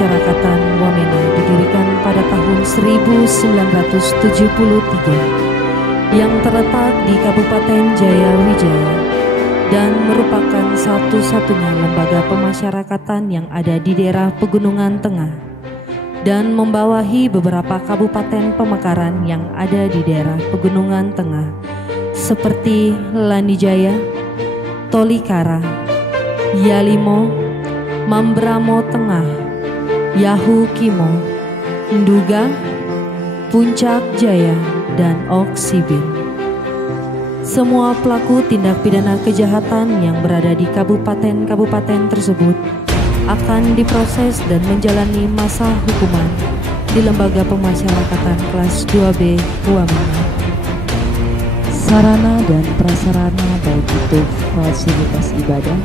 Pemasyarakatan Wamena didirikan pada tahun 1973 yang terletak di Kabupaten Jayawijaya dan merupakan satu-satunya lembaga pemasyarakatan yang ada di daerah Pegunungan Tengah dan membawahi beberapa kabupaten pemekaran yang ada di daerah Pegunungan Tengah seperti Lanijaya, Tolikara, Yalimo, Mambramo Tengah, Yahukimo, Nduga, Puncak Jaya, dan Oksibin. Semua pelaku tindak pidana kejahatan yang berada di kabupaten-kabupaten tersebut akan diproses dan menjalani masa hukuman di Lembaga Pemasyarakatan kelas 2B Wamena. Sarana dan prasarana baik itu fasilitas ibadah,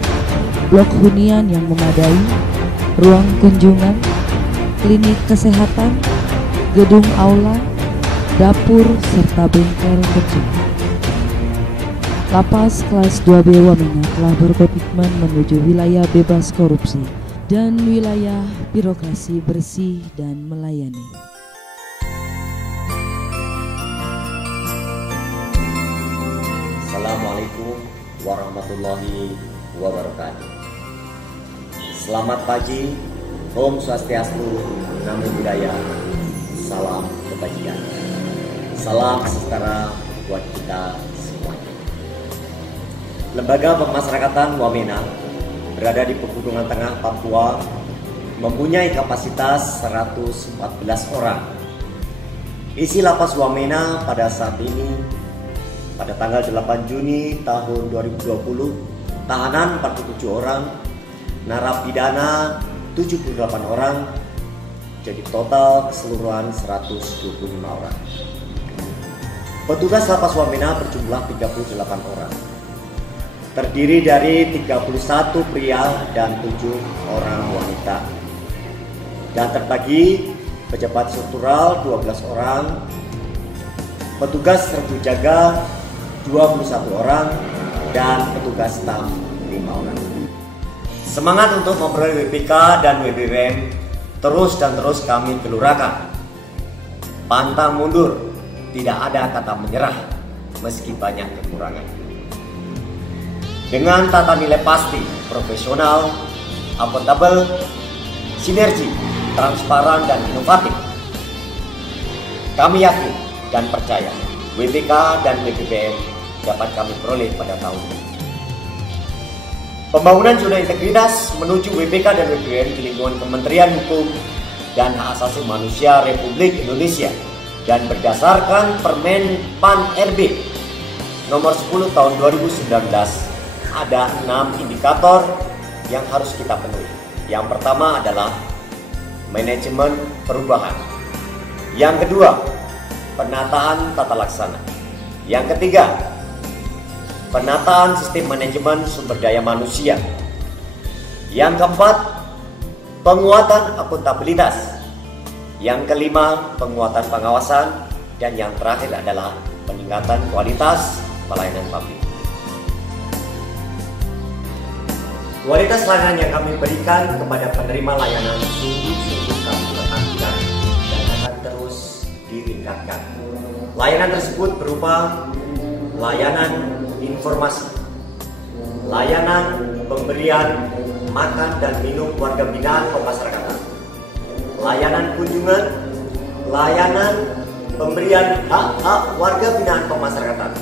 blok hunian yang memadai, ruang kunjungan, klinik kesehatan, gedung aula, dapur, serta bengkel kecil. Lapas kelas 2B Wamena telah berkomitmen menuju wilayah bebas korupsi dan wilayah birokrasi bersih dan melayani. Assalamualaikum warahmatullahi wabarakatuh. Selamat pagi, Om Swastiastu, Namo Buddhaya, salam kebajikan, salam sejahtera buat kita semuanya. Lembaga Pemasyarakatan Wamena berada di Pegunungan Tengah, Papua, mempunyai kapasitas 114 orang. Isi lapas Wamena pada saat ini, pada tanggal 8 Juni tahun 2020, tahanan 47 orang, narapidana 78 orang, jadi total keseluruhan 125 orang. Petugas lapas Wamena berjumlah 38 orang, terdiri dari 31 pria dan 7 orang wanita, dan terbagi pejabat struktural 12 orang, petugas serbu jaga 21 orang, dan petugas staf 5 orang. Semangat untuk memperoleh WPK dan WBWM terus kami gelurakan. Pantang mundur, tidak ada kata menyerah meski banyak kekurangan. Dengan tata nilai pasti, profesional, akuntabel, sinergi, transparan, dan inovatif, kami yakin dan percaya WPK dan WBWM dapat kami peroleh pada tahun ini. Pembangunan zona integritas menuju WPK dan WBWM di lingkungan Kementerian Hukum dan Hak Asasi Manusia Republik Indonesia dan berdasarkan Permen PAN RB nomor 10 tahun 2019, ada 6 indikator yang harus kita penuhi. Yang pertama adalah manajemen perubahan. Yang kedua, penataan tata laksana. Yang ketiga, penataan sistem manajemen sumber daya manusia. Yang keempat, penguatan akuntabilitas. Yang kelima, penguatan pengawasan. Dan yang terakhir adalah peningkatan kualitas pelayanan publik. Kualitas layanan yang kami berikan kepada penerima layanan sungguh kami perhatikan dan akan terus ditingkatkan. Layanan tersebut berupa layanan informasi, layanan pemberian makan dan minum warga binaan pemasyarakatan, layanan kunjungan, layanan pemberian hak-hak warga binaan pemasyarakatan,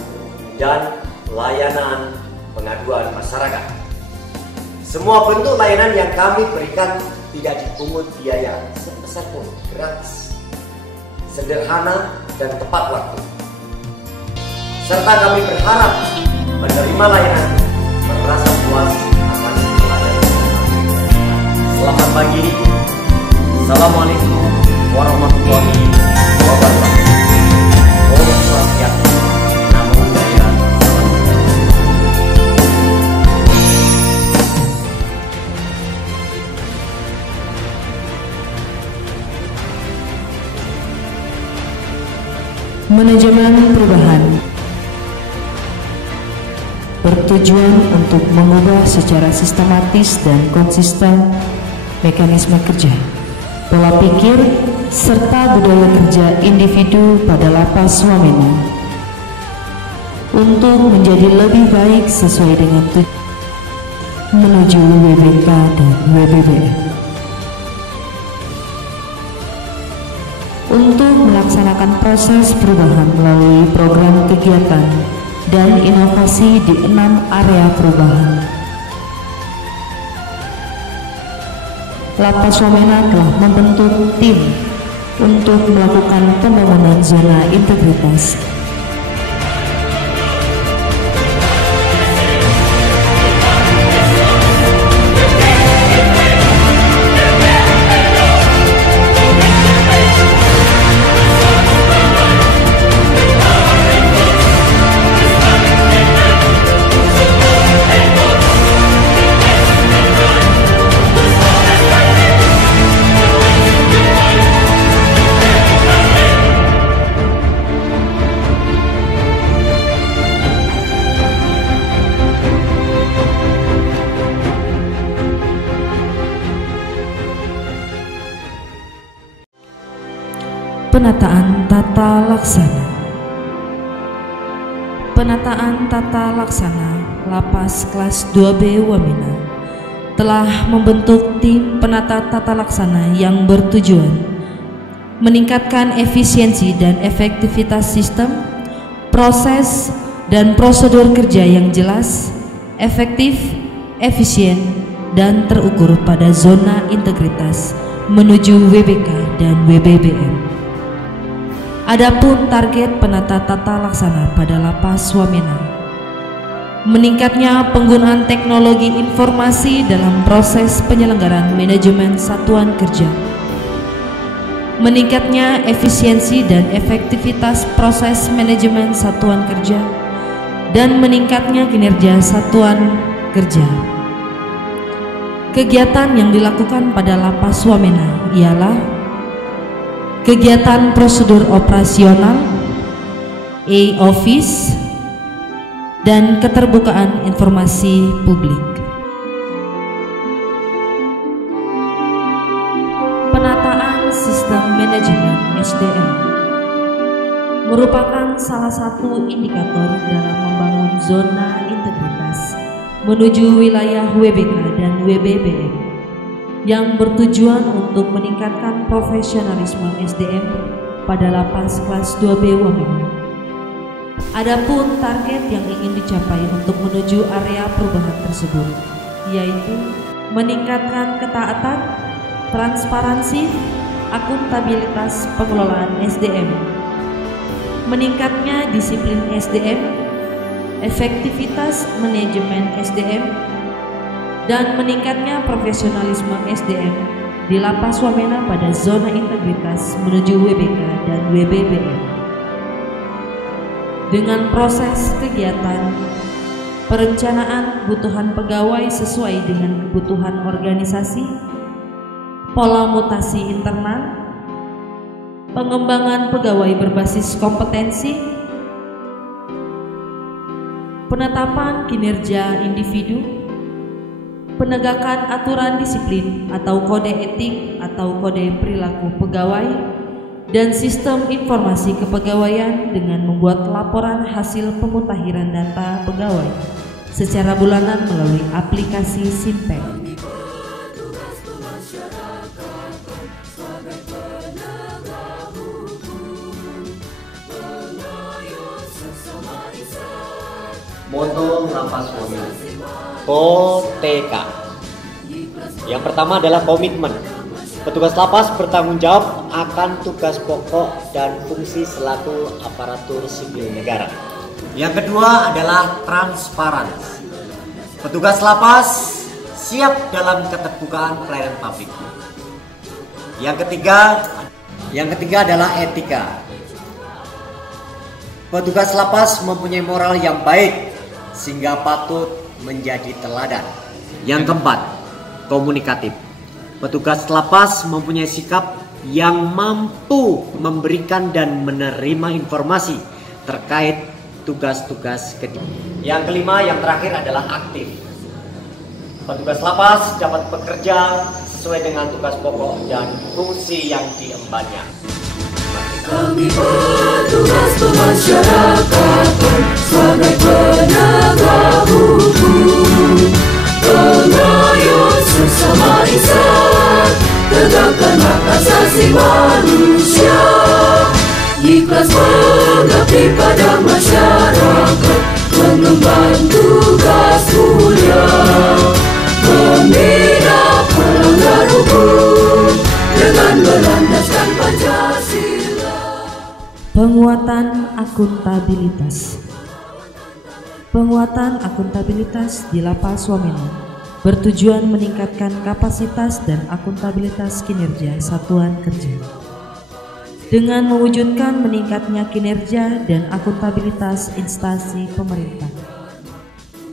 dan layanan pengaduan masyarakat. Semua bentuk layanan yang kami berikan tidak dipungut biaya sebesar pun, gratis, sederhana, dan tepat waktu. Serta kami berharap penerima layanan merasa puas akan pelayanan. Selamat pagi. Assalamualaikum warahmatullahi wabarakatuh. Om Swastiastu, Namo Buddhaya, salam. Manajemen perubahan bertujuan untuk mengubah secara sistematis dan konsisten mekanisme kerja, pola pikir, serta budaya kerja individu pada Lapas Wamena untuk menjadi lebih baik sesuai dengan menuju WBK dan WBBM. Untuk melaksanakan proses perubahan melalui program kegiatan dan inovasi di 6 area perubahan, Lapas Wamena telah membentuk tim untuk melakukan pembangunan zona integritas. Penataan tata laksana. Penataan tata laksana Lapas kelas 2B Wamena telah membentuk tim penata tata laksana yang bertujuan meningkatkan efisiensi dan efektivitas sistem, proses, dan prosedur kerja yang jelas, efektif, efisien, dan terukur pada zona integritas menuju WBK dan WBBM. Adapun target penata tata laksana pada Lapas Wamena, meningkatnya penggunaan teknologi informasi dalam proses penyelenggaraan manajemen satuan kerja, meningkatnya efisiensi dan efektivitas proses manajemen satuan kerja, dan meningkatnya kinerja satuan kerja. Kegiatan yang dilakukan pada Lapas Wamena ialah kegiatan prosedur operasional, e-office, dan keterbukaan informasi publik. Penataan sistem manajemen SDM merupakan salah satu indikator dalam membangun zona integritas menuju wilayah WBK dan WBBM yang bertujuan untuk meningkatkan profesionalisme SDM pada Lapas kelas 2B Wamena. Adapun target yang ingin dicapai untuk menuju area perubahan tersebut yaitu meningkatkan ketaatan, transparansi, akuntabilitas pengelolaan SDM, meningkatnya disiplin SDM, efektivitas manajemen SDM, dan meningkatnya profesionalisme SDM di Lapas Wamena pada zona integritas menuju WBK dan WBBM. Dengan proses kegiatan, perencanaan kebutuhan pegawai sesuai dengan kebutuhan organisasi, pola mutasi internal, pengembangan pegawai berbasis kompetensi, penetapan kinerja individu, penegakan aturan disiplin atau kode etik atau kode perilaku pegawai, dan sistem informasi kepegawaian dengan membuat laporan hasil pemutakhiran data pegawai secara bulanan melalui aplikasi Simpek. Moto Lapas Wamena, KOTK. Yang pertama adalah komitmen. Petugas lapas bertanggung jawab akan tugas pokok dan fungsi selaku aparatur sipil negara. Yang kedua adalah transparansi. Petugas lapas siap dalam keterbukaan pelayanan publik. Yang ketiga adalah etika. Petugas lapas mempunyai moral yang baik sehingga patut menjadi teladan. Yang keempat, komunikatif. Petugas lapas mempunyai sikap yang mampu memberikan dan menerima informasi terkait tugas-tugas kediri. Yang kelima, yang terakhir adalah aktif. Petugas lapas dapat bekerja sesuai dengan tugas pokok dan fungsi yang diembannya. Kami petugas pemasyarakatan sebagai penegak hukum, pengayom sesama insan, tegakkan hak asasi manusia, ikhlas mengabdi pada masyarakat, mengemban tugas mulia, membina pelanggar hukum dengan berlandaskan Pancasila. Penguatan akuntabilitas. Penguatan akuntabilitas di Lapas Wamena bertujuan meningkatkan kapasitas dan akuntabilitas kinerja satuan kerja dengan mewujudkan meningkatnya kinerja dan akuntabilitas instansi pemerintah.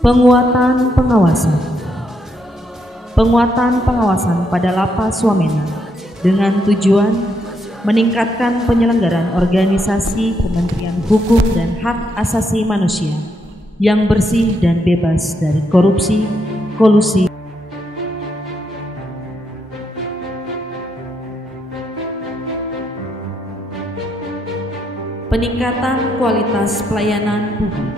Penguatan pengawasan. Penguatan pengawasan pada Lapas Wamena dengan tujuan meningkatkan penyelenggaraan organisasi Kementerian Hukum dan Hak Asasi Manusia yang bersih dan bebas dari korupsi, kolusi, peningkatan kualitas pelayanan publik.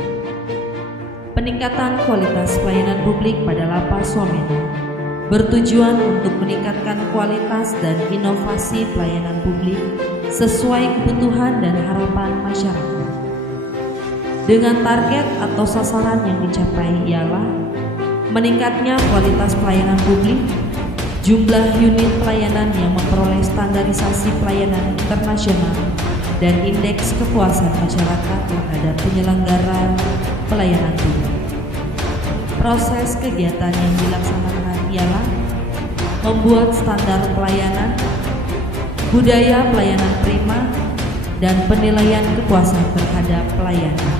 Peningkatan kualitas pelayanan publik pada Lapas Wamena bertujuan untuk meningkatkan kualitas dan inovasi pelayanan publik sesuai kebutuhan dan harapan masyarakat. Dengan target atau sasaran yang dicapai ialah meningkatnya kualitas pelayanan publik, jumlah unit pelayanan yang memperoleh standarisasi pelayanan internasional, dan indeks kepuasan masyarakat terhadap penyelenggaraan pelayanan publik. Proses kegiatan yang dilaksanakan ialah membuat standar pelayanan, budaya pelayanan prima, dan penilaian kepuasan terhadap pelayanan.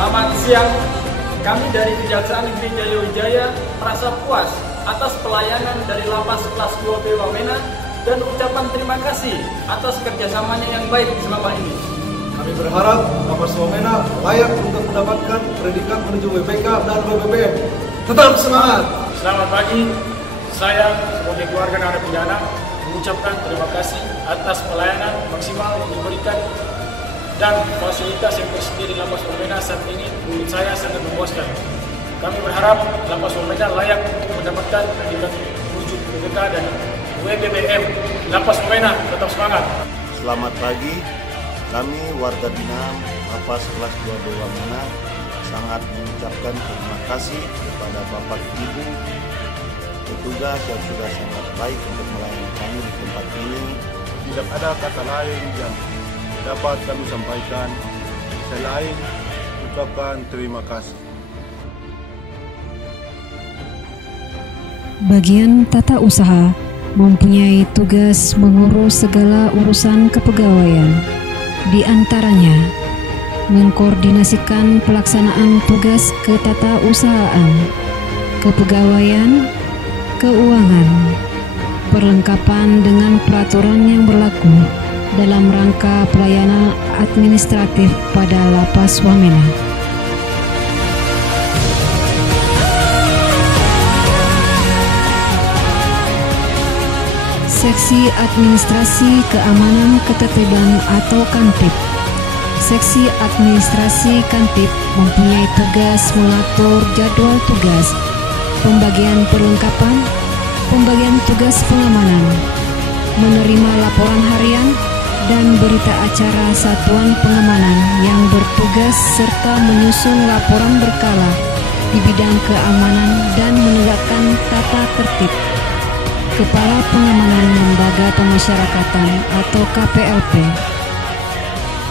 Selamat siang, kami dari Kejaksaan Negeri Jayawijaya merasa puas atas pelayanan dari Lapas Kelas 2B Wamena dan ucapan terima kasih atas kerjasamanya yang baik selama ini. Kami berharap Lapas Wamena layak untuk mendapatkan predikat menuju WPK dan WBBM. Tetap semangat! Selamat pagi, saya sebagai keluarga narapidana mengucapkan terima kasih atas pelayanan maksimal yang diberikan dan fasilitas yang tersedia di Lapas Wamena saat ini menurut saya sangat memuaskan. Kami berharap Lapas Wamena layak untuk mendapatkan predikat menuju WPK dan WBBM. Lapas Wamena tetap semangat. Selamat pagi, kami warga binaan Lapas Kelas 2B Wamena sangat mengucapkan terima kasih kepada Bapak Ibu petugas yang sudah sangat baik untuk melayani kami di tempat ini. Tidak ada kata lain yang dapat kami sampaikan selain ucapan terima kasih. Bagian tata usaha mempunyai tugas mengurus segala urusan kepegawaian, di antaranya mengkoordinasikan pelaksanaan tugas ketatausahaan, kepegawaian, keuangan, perlengkapan dengan peraturan yang berlaku dalam rangka pelayanan administratif pada Lapas Wamena. Seksi Administrasi Keamanan Ketertiban atau Kantip. Seksi Administrasi Kantip mempunyai tugas mengatur jadwal tugas, pembagian perlengkapan, pembagian tugas pengamanan, menerima laporan harian dan berita acara satuan pengamanan yang bertugas serta menyusun laporan berkala di bidang keamanan dan menegakkan tata tertib. Kepala Pengamanan Lembaga Pemasyarakatan atau KPLP.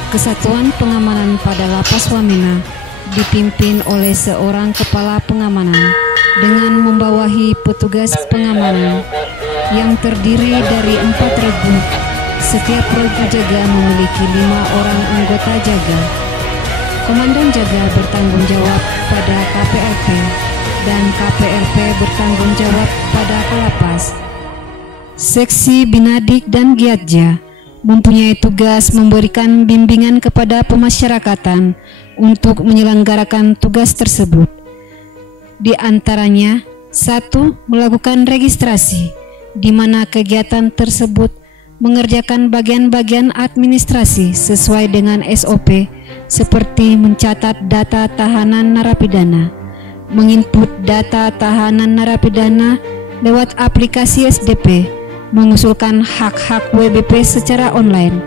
Kesatuan pengamanan pada Lapas Wamena dipimpin oleh seorang kepala pengamanan dengan membawahi petugas pengamanan yang terdiri dari 4 regu. Setiap regu jaga memiliki 5 orang anggota jaga. Komandan jaga bertanggung jawab pada KPLP dan KPLP bertanggung jawab pada Kalapas. Seksi Binadik dan Giatja mempunyai tugas memberikan bimbingan kepada pemasyarakatan untuk menyelenggarakan tugas tersebut. Di antaranya, 1. Melakukan registrasi, di mana kegiatan tersebut mengerjakan bagian-bagian administrasi sesuai dengan SOP seperti mencatat data tahanan narapidana, menginput data tahanan narapidana lewat aplikasi SDP, mengusulkan hak-hak WBP secara online.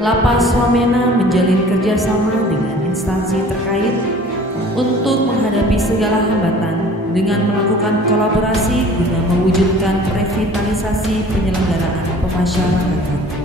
Lapas Wamena menjalin kerjasama dengan instansi terkait untuk menghadapi segala hambatan dengan melakukan kolaborasi guna mewujudkan revitalisasi penyelenggaraan pemasyarakatan.